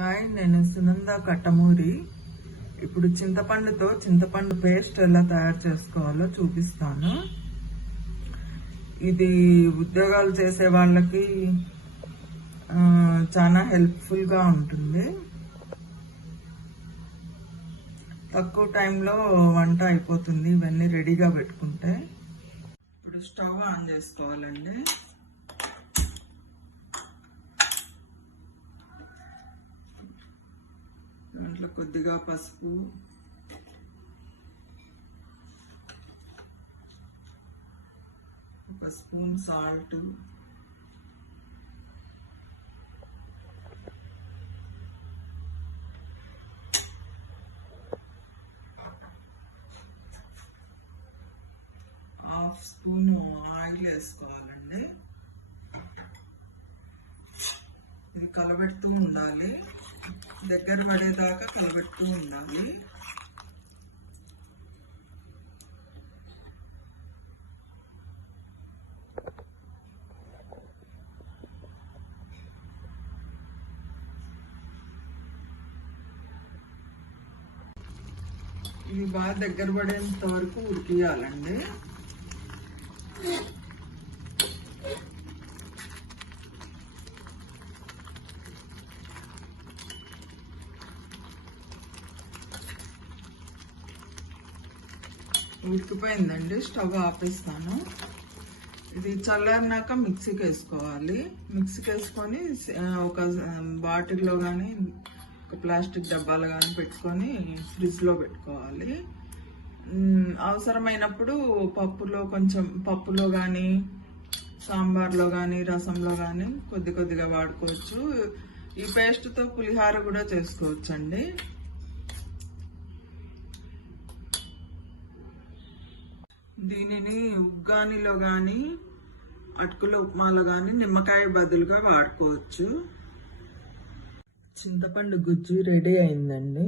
Hi, నేను సునంద కట్టమూరి. ఇప్పుడు చింతపండు పేస్ట్ ఎలా తయారు చేసుకోవాలో చూపిస్తాను. ఇది ఉద్యోగాలు చేసే వాళ్ళకి చాలా హెల్ప్ఫుల్ గా ఉంటుంది. తక్కువ టైంలో వంట అయిపోతుంది ఇవన్నీ రెడీగా పెట్టుకుంటే. ఇప్పుడు స్టవ్ ఆన్ చేసుకోవాలండి. దాంట్లో కొద్దిగా పసుపు, ఒక spoon salt, half spoon oil వేసుకోవాలండి. ఇది కలబెడుతూ ఉండాలి, దగ్గర పడేదాకా కలబెడుతూ ఉండాలి. ఇది బాగా దగ్గర పడేంత వరకు ఉడికియాలండి. ఉడికిపోయిందండి, స్టవ్ ఆపేస్తాను. ఇది చల్లారినాక మిక్సీకి వేసుకోవాలి. మిక్సీకి వేసుకొని ఒక బాటిల్లో కానీ ఒక ప్లాస్టిక్ డబ్బాలు కానీ పెట్టుకొని ఫ్రిడ్జ్లో పెట్టుకోవాలి. అవసరమైనప్పుడు పప్పులో కానీ సాంబార్లో కానీ రసంలో కానీ కొద్దిగా వాడుకోవచ్చు. ఈ పేస్ట్తో పులిహార కూడా చేసుకోవచ్చు అండి. దీనిని ఉగ్గానిలో కానీ అటుకుల ఉప్మాలో కానీ నిమ్మకాయ బదులుగా వాడుకోవచ్చు. చింతపండు గుజ్జు రెడీ అయిందండి.